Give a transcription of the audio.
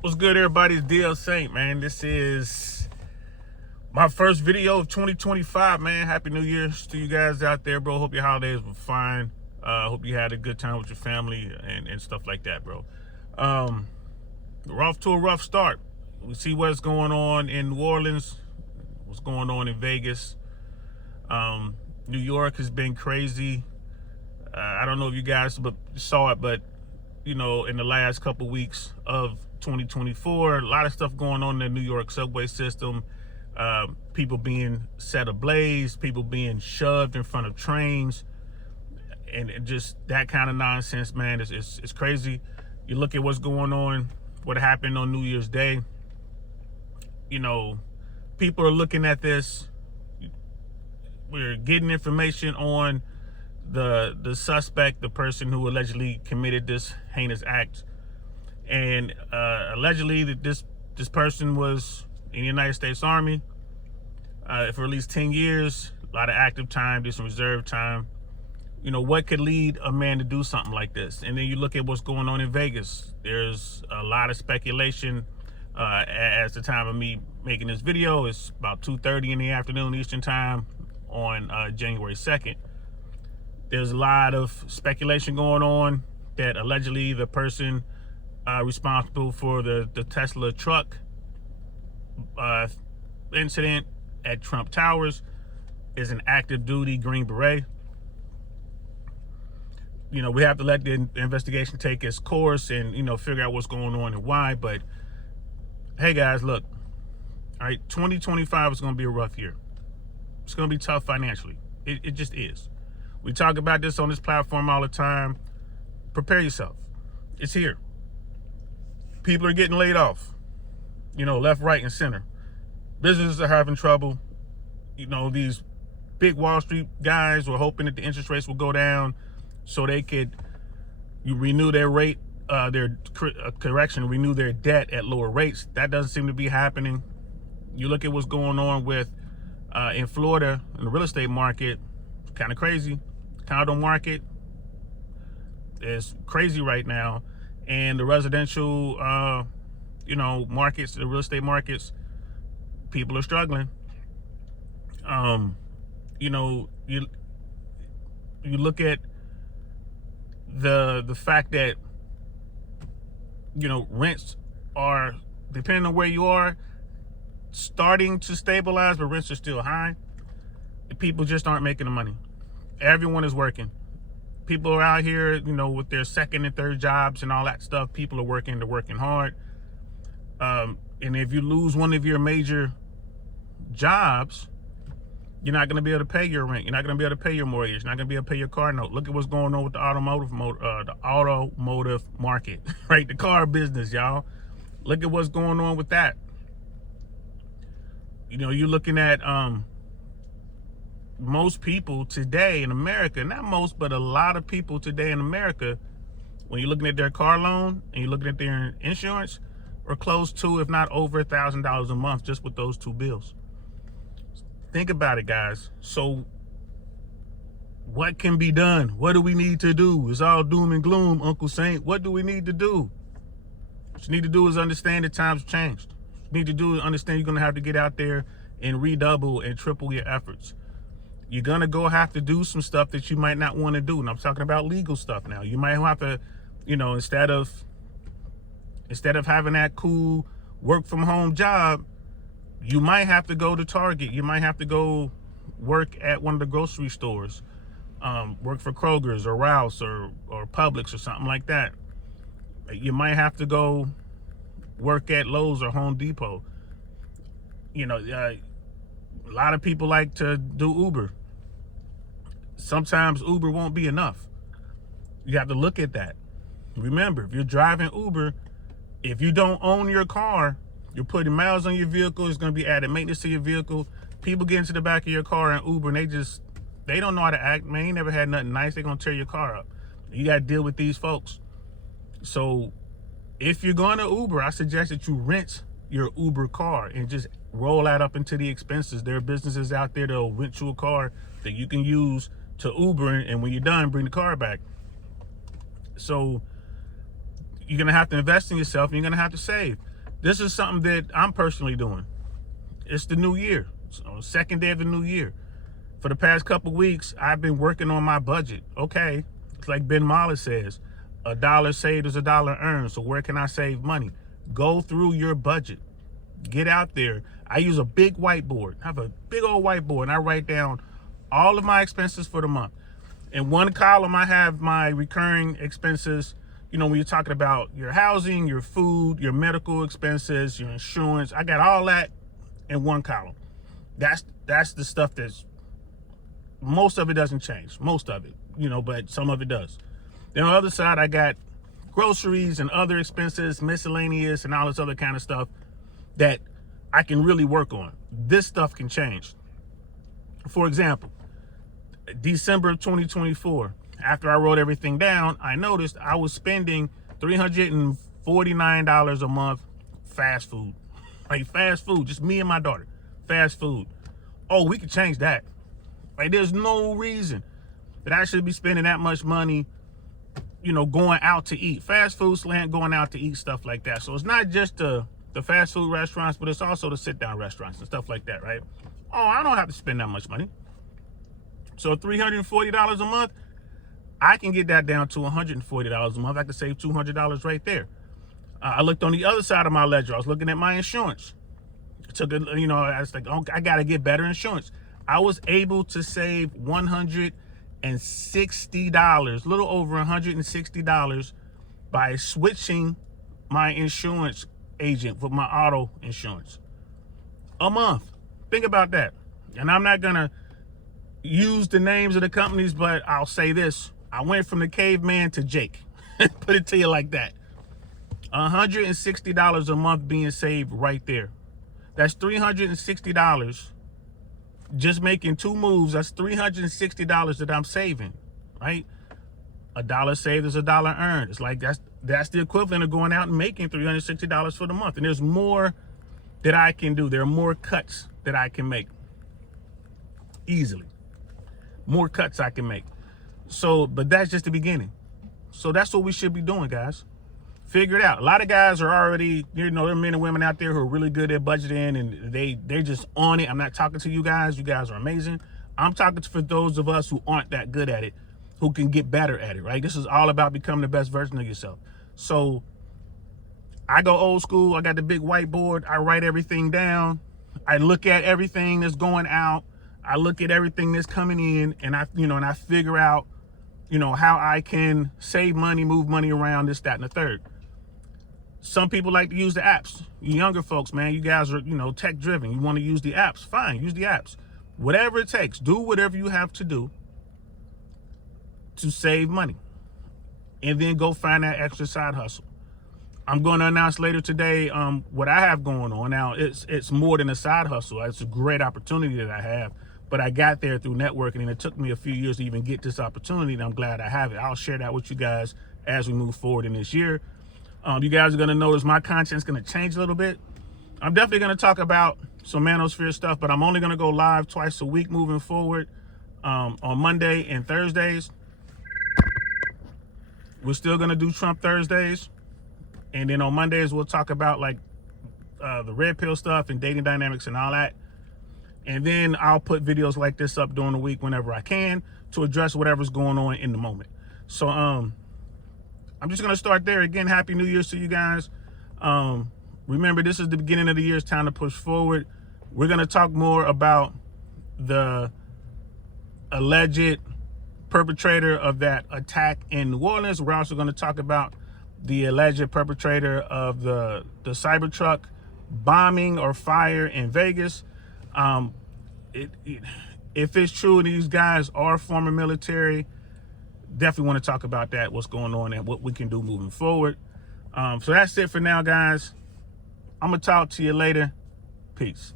What's good, everybody? It's DL Saint, man. This is my first video of 2025, man. Happy New Year's to you guys out there, bro. Hope your holidays were fine. Hope you had a good time with your family and stuff like that, bro. We're off to a rough start. We see what's going on in New Orleans, what's going on in Vegas. New York has been crazy. I don't know if you guys saw it, but you know, in the last couple weeks of 2024, a lot of stuff going on in the New York subway system. People being set ablaze, people being shoved in front of trains, and just that kind of nonsense, man. It's crazy. You look at what's going on, what happened on New Year's Day. You know, people are looking at this. We're getting information on the suspect, the person who allegedly committed this heinous act, and allegedly that this person was in the United States Army for at least 10 years, a lot of active time, did some reserve time. You know, what could lead a man to do something like this? And then you look at what's going on in Vegas. There's a lot of speculation. At the time of me making this video, it's about 2:30 in the afternoon Eastern time on January 2nd. There's a lot of speculation going on that allegedly the person responsible for the Tesla truck incident at Trump Towers is an active duty Green Beret. You know, we have to let the investigation take its course and, you know, figure out what's going on and why. But hey guys, look, all right, 2025 is going to be a rough year. It's going to be tough financially. It just is. We talk about this on this platform all the time. Prepare yourself. It's here. People are getting laid off, you know, left, right, and center. Businesses are having trouble. You know, these big Wall Street guys were hoping that the interest rates will go down so they could renew their rate, renew their debt at lower rates. That doesn't seem to be happening. You look at what's going on with in Florida in the real estate market. Kind of crazy. Condo market is crazy right now, and the residential you know, markets, the real estate markets, people are struggling. You know, you look at the fact that, you know, rents are, depending on where you are, starting to stabilize, but rents are still high. People just aren't making the money. Everyone is working. People are out here, you know, with their second and third jobs and all that stuff. People are working, they're working hard. And if you lose one of your major jobs, you're not going to be able to pay your rent. You're not going to be able to pay your mortgage. You're not going to be able to pay your car note. Look at what's going on with the automotive market, right? The car business, y'all. Look at what's going on with that. You know, you're looking at most people today in America, not most, but a lot of people today in America, when you're looking at their car loan and you're looking at their insurance, are close to, if not over $1,000 a month just with those two bills. Think about it, guys. So what can be done? What do we need to do? It's all doom and gloom, Uncle Saint. What do we need to do? What you need to do is understand that times have changed. What you need to do is understand you're going to have to get out there and redouble and triple your efforts. You're going to have to do some stuff that you might not want to do. And I'm talking about legal stuff now. You might have to, you know, instead of having that cool work from home job, you might have to go to Target. You might have to go work at one of the grocery stores, work for Kroger's or Rouse or Publix or something like that. You might have to go work at Lowe's or Home Depot. You know, a lot of people like to do Uber. Sometimes Uber won't be enough. You have to look at that. Remember, if you're driving Uber, if you don't own your car, you're putting miles on your vehicle. It's going to be added maintenance to your vehicle. People get into the back of your car in Uber and they don't know how to act. Man, you never had nothing nice. They're going to tear your car up. You got to deal with these folks. So if you're going to Uber, I suggest that you rent your Uber car and just roll that up into the expenses. There are businesses out there that'll rent you a car that you can use to Uber, and when you're done, bring the car back. So you're gonna have to invest in yourself, and you're gonna have to save. This is something that I'm personally doing. It's the new year, so second day of the new year. For the past couple weeks, I've been working on my budget. Okay, it's like Ben Moller says, a dollar saved is a dollar earned. So where can I save money? Go through your budget. Get out there. I use a big whiteboard. I have a big old whiteboard, and I write down all of my expenses for the month. In one column, I have my recurring expenses. You know, when you're talking about your housing, your food, your medical expenses, your insurance, I got all that in one column. That's the stuff that's, most of it doesn't change. Most of it, you know, but some of it does. Then on the other side, I got groceries and other expenses, miscellaneous and all this other kind of stuff that I can really work on. This stuff can change. For example, December of 2024, after I wrote everything down, I noticed I was spending $349 a month fast food. Like fast food, just me and my daughter, fast food. Oh, we could change that. Like there's no reason that I should be spending that much money, you know, going out to eat. Fast food slant, going out to eat, stuff like that. So it's not just the fast food restaurants, but it's also the sit down restaurants and stuff like that, right? Oh, I don't have to spend that much money. So $340 a month, I can get that down to $140 a month. I could save $200 right there. I looked on the other side of my ledger. I was looking at my insurance. Took a, you know, I was like, oh, I got to get better insurance. I was able to save $160, a little over $160 by switching my insurance agent for my auto insurance a month. Think about that. And I'm not going to use the names of the companies, but I'll say this. I went from the caveman to Jake. Put it to you like that. $160 a month being saved right there. That's $360. Just making two moves, that's $360 that I'm saving, right? A dollar saved is a dollar earned. It's like that's the equivalent of going out and making $360 for the month. And there's more that I can do. There are more cuts that I can make easily. More cuts I can make. So, but that's just the beginning. So that's what we should be doing, guys. Figure it out. A lot of guys are already, you know, there are men and women out there who are really good at budgeting and they're just on it. I'm not talking to you guys. You guys are amazing. I'm talking for those of us who aren't that good at it, who can get better at it, right? This is all about becoming the best version of yourself. So I go old school. I got the big whiteboard. I write everything down. I look at everything that's going out. I look at everything that's coming in, and I figure out, you know, how I can save money, move money around, this, that, and the third. Some people like to use the apps. You younger folks, man, you guys are, you know, tech driven. You want to use the apps. Fine, use the apps. Whatever it takes, do whatever you have to do to save money. And then go find that extra side hustle. I'm going to announce later today what I have going on. Now, it's more than a side hustle. It's a great opportunity that I have. But I got there through networking, and it took me a few years to even get this opportunity, and I'm glad I have it. I'll share that with you guys as we move forward in this year. You guys are going to notice my content's going to change a little bit. I'm definitely going to talk about some Manosphere stuff, but I'm only going to go live twice a week moving forward, on Monday and Thursdays. We're still going to do Trump Thursdays. And then on Mondays, we'll talk about like the red pill stuff and dating dynamics and all that. And then I'll put videos like this up during the week whenever I can to address whatever's going on in the moment. So I'm just going to start there. Again, Happy New Year's to you guys. Remember, this is the beginning of the year. It's time to push forward. We're going to talk more about the alleged perpetrator of that attack in New Orleans. We're also going to talk about the alleged perpetrator of the Cybertruck bombing or fire in Vegas. If it's true these guys are former military, definitely want to talk about that, what's going on and what we can do moving forward. So that's it for now, guys. I'm going to talk to you later. Peace.